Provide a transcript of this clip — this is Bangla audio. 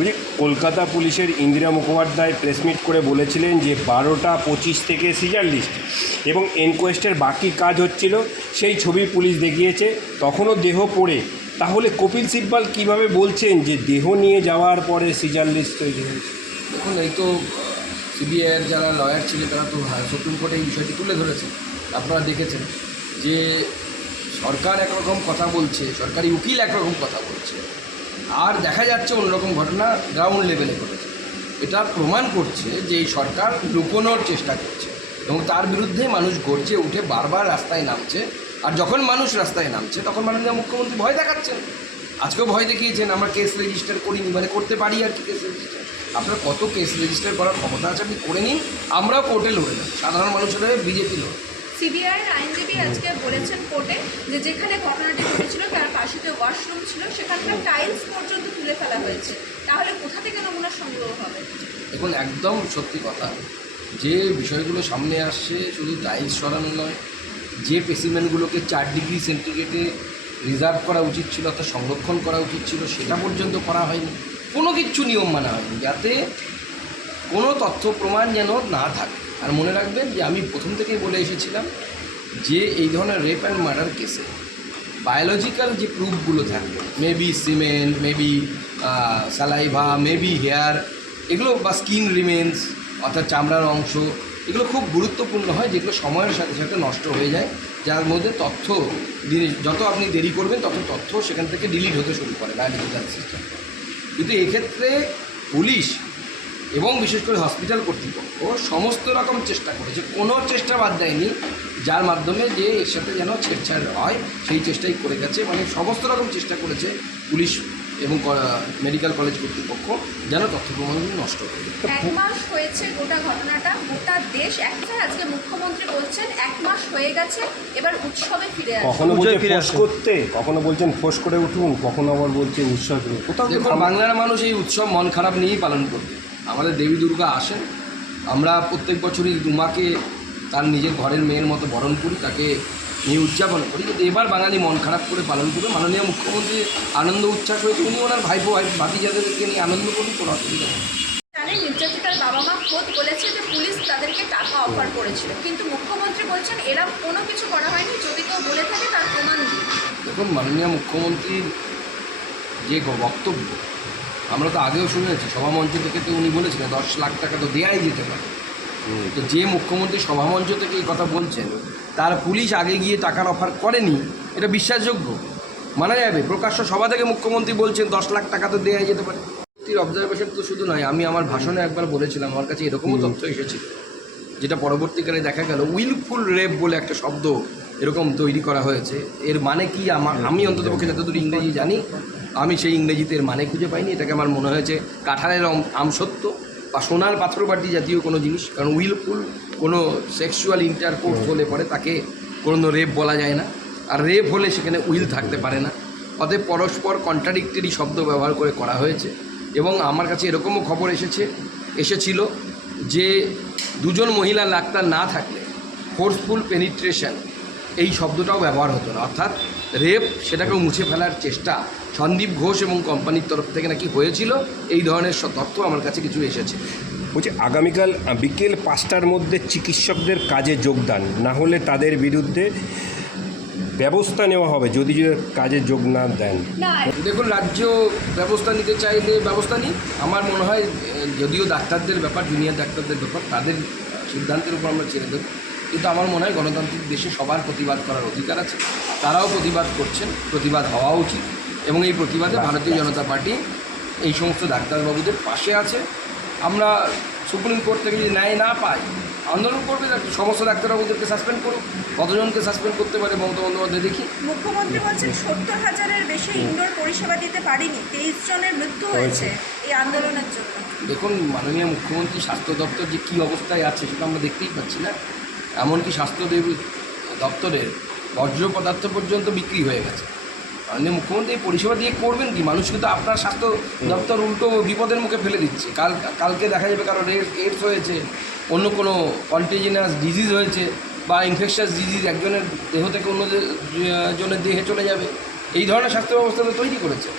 বলছি কলকাতা পুলিশের ইন্দিরা মুখোপাধ্যায় প্রেসমিট করে বলেছিলেন যে বারোটা পঁচিশ থেকে সিজার লিস্ট এবং এনকোয়েস্টের বাকি কাজ হচ্ছিল সেই ছবি পুলিশ দেখিয়েছে তখনও দেহ পড়ে। তাহলে কপিল সিব্বাল কীভাবে বলছেন যে দেহ নিয়ে যাওয়ার পরে সিজার লিস্ট তৈরি হয়েছে? দেখুন এই তো সিবিআইয়ের যারা লয়ার ছিলেন তারা তো হ্যাঁ, সুপ্রিম কোর্টে এই বিষয়টি তুলে ধরেছে। আপনারা দেখেছেন যে সরকার একরকম কথা বলছে সরকারি উকিল একরকম কথা বলছে। আর দেখা যাচ্ছে অন্যরকম ঘটনা গ্রাউন্ড লেভেলে ঘটেছে। এটা প্রমাণ করছে যে এই সরকার লুকোনোর চেষ্টা করছে এবং তার বিরুদ্ধে মানুষ গর্জে উঠে বারবার রাস্তায় নামছে। আর যখন মানুষ রাস্তায় নামছে, তখন মাননীয় মুখ্যমন্ত্রী ভয় দেখাচ্ছেন। আজকেও ভয় দেখিয়েছেন, আমরা কেস রেজিস্টার করিনি মানে করতে পারি আর কি কেস রেজিস্টার আপনার কত কেস রেজিস্টার করার ক্ষমতা আছে আপনি করে নিন, আমরাও কোর্টে লড়ে নেব। সাধারণ মানুষের বিজেপি লড়ে সিবিআইয়ের আইনজীবী আজকে বলেছেন কোর্টে যে যেখানে ঘটনাটি ঘটেছিল ওয়াশরুম ছিল, সেখানকার টাইলস পর্যন্ত তুলে ফেলা হয়েছে। তাহলে কোথা থেকে নমুনা সংগ্রহ হবে? এখন একদম সত্যি কথা। যে বিষয়গুলো সামনে আসছে শুধু টাইলস সরানো নয়, যে পেসিমেন্টগুলোকে চার ডিগ্রি সেন্টিগ্রেডে রিজার্ভ করা উচিত ছিল, অর্থাৎ সংরক্ষণ করা উচিত ছিল, সেটা পর্যন্ত করা হয়নি। কোনো কিচ্ছু নিয়ম মানা হয়নি, যাতে কোনো তথ্য প্রমাণ যেন না থাকে। আর মনে রাখবেন যে আমি প্রথম থেকেই বলে এসেছিলাম যে এই ধরনের রেপ অ্যান্ড মার্ডার কেসে বায়োলজিক্যাল যে প্রুফগুলো থাকবে maybe semen maybe saliva maybe hair এগুলো বা স্কিন রিমেন্স অর্থাৎ চামড়ার অংশ, এগুলো খুব গুরুত্বপূর্ণ হয় যেগুলো সময়ের সাথে সাথে নষ্ট হয়ে যায়, যার মধ্যে তথ্য যত আপনি দেরি করবেন, তত তথ্য সেখান থেকে ডিলিট হতে শুরু করে বায়োলজিক্যাল সিস্টেম কিন্তু এক্ষেত্রে পুলিশ এবং বিশেষ করে হসপিটাল কর্তৃপক্ষ সমস্ত রকম চেষ্টা করেছে, কোনো চেষ্টা বাদ দেয়নি যার মাধ্যমে যে এর সাথে যেন ছেড়ছাড় হয় সেই চেষ্টাই করে গেছে। মানে সমস্ত রকম চেষ্টা করেছে পুলিশ এবং মেডিকেল কলেজ কর্তৃপক্ষ যেন তথ্য প্রমাণগুলো নষ্ট হয়ে এক মাস হয়েছে গোটা ঘটনাটা। গোটা দেশ একটা আজকে মুখ্যমন্ত্রী বলছেন এক মাস হয়ে গেছে এবার উৎসবে ফিরে কখনো বলছে ফিরে করতে কখনো বলছেন ফোঁস করে উঠুন কখনো আবার বলছে উৎসব কোথাও দেখুন বাংলার মানুষ এই উৎসব মন খারাপ নিয়েই পালন করবে। আমাদের দেবী দুর্গা আসেন। আমরা প্রত্যেক বছরই দুমাকে তার নিজের ঘরের মেয়ের মতো বরণ করি তাকে নিয়ে উদযাপন করি। কিন্তু এবার বাঙালি মন খারাপ করে পালন করবে। মাননীয় মুখ্যমন্ত্রী আনন্দ উচ্ছ্বাস হয়েছে উনি ওনার ভাইপো ভাই ভাতিজাদেরকে নিয়ে আনন্দ করুন কোনো অসুবিধা নেই। নির্যাতিতার বাবা মা খোদ বলেছে যে পুলিশ তাদেরকে টাকা অফার করেছিল। কিন্তু মুখ্যমন্ত্রী বলছেন এরা কোনো কিছু করা হয়নি যদি কেউ বলে থাকে তার প্রমাণ দিন। দেখুন মাননীয় মুখ্যমন্ত্রীর যে বক্তব্য আমরা তো আগেও শুনেছি সভামঞ্চ থেকে তো উনি বলেছিলেন দশ লাখ টাকা তো দেয়াই যেতে পারে। তো যে মুখ্যমন্ত্রী সভামঞ্চ থেকে এই কথা বলছেন তার পুলিশ আগে গিয়ে টাকার অফার করেনি এটা বিশ্বাসযোগ্য? মানা যাবে? প্রকাশ্য সভা থেকে মুখ্যমন্ত্রী বলছেন দশ লাখ টাকা তো দেয়াই যেতে পারে। অবজারভেশন তো শুধু নয় আমি আমার ভাষণে একবার বলেছিলাম আমার কাছে এরকমও তথ্য এসেছিল যেটা পরবর্তীকালে দেখা গেল উইলফুল রেপ বলে একটা শব্দ এরকম তৈরি করা হয়েছে। এর মানে কি? আমার আমি অন্তত পক্ষে যতদূর ইংরেজি জানি আমি সেই ইংরেজিতে এর মানে খুঁজে পাইনি এটাকে আমার মনে হয়েছে কাঁঠালের আম- আমসত্ব বা সোনার পাত্রবাটি জাতীয় কোনো জিনিস, কারণ উইলফুল কোনো সেক্সুয়াল ইন্টারকোর্স হলে পরে তাকে কোনো রেপ বলা যায় না। আর রেপ হলে সেখানে উইল থাকতে পারে না। অতএব পরস্পর কন্ট্রাডিক্টরি শব্দ ব্যবহার করে করা হয়েছে। এবং আমার কাছে এরকমও খবর এসেছে, এসেছিল যে দুজন মহিলা ডাক্তার না থাকলে ফোর্সফুল পেনিট্রেশন এই শব্দটাও ব্যবহার হতো না। অর্থাৎ রেপ সেটাকে মুছে ফেলার চেষ্টা সন্দীপ ঘোষ এবং কোম্পানির তরফ থেকে নাকি হয়েছিল এই ধরনের তথ্য আমার কাছে কিছু এসেছে। বলছি আগামীকাল বিকেল পাঁচটার মধ্যে চিকিৎসকদের কাজে যোগদান না হলে তাদের বিরুদ্ধে ব্যবস্থা নেওয়া হবে যদি যদি কাজে যোগ না দেন। দেখুন রাজ্য ব্যবস্থা নিতে চাইলে ব্যবস্থা নিই আমার মনে হয় যদিও ডাক্তারদের ব্যাপার জুনিয়র ডাক্তারদের ব্যাপার তাদের সিদ্ধান্তের উপর আমরা ছেড়ে দেবো। কিন্তু আমার মনে হয় গণতান্ত্রিক দেশে সবার প্রতিবাদ করার অধিকার আছে। তারাও প্রতিবাদ করছেন প্রতিবাদ হওয়া উচিত এবং এই প্রতিবাদে ভারতীয় জনতা পার্টি এই সমস্ত ডাক্তারবাবুদের পাশে আছে। আমরা সুপ্রিম কোর্ট থেকে যদি ন্যায় না পাই আন্দোলন করবে সমস্ত ডাক্তারবাবুদেরকে সাসপেন্ড করুক কতজনকে সাসপেন্ড করতে পারে মমতা বন্দ্যোপাধ্যায় দেখি। মুখ্যমন্ত্রী বলছেন সত্তর হাজারের বেশি ইনডোর পরিষেবা দিতে পারিনি তেইশ জনের মৃত্যু হয়েছে এই আন্দোলনের জন্য। দেখুন মাননীয় মুখ্যমন্ত্রী স্বাস্থ্য দপ্তর যে কী অবস্থায় আছে সেটা আমরা দেখতেই পাচ্ছি না। এমনকি স্বাস্থ্য দেব- দপ্তরের বর্জ্য পদার্থ পর্যন্ত বিক্রি হয়ে গেছে। মাননীয় মুখ্যমন্ত্রী এই পরিষেবা দিয়ে করবেন কি? মানুষ কিন্তু আপনার স্বাস্থ্য দপ্তর উল্টো বিপদের মুখে ফেলে দিচ্ছে। কাল, কালকে দেখা যাবে কারও এডস হয়েছে, অন্য কোনো কন্টিজিনাস ডিজিজ হয়েছে বা ইনফেকশাস ডিজিজ একজনের দেহ থেকে অন্য জনের দেহে চলে যাবে। এই ধরনের স্বাস্থ্য ব্যবস্থা তো তৈরি করেছে।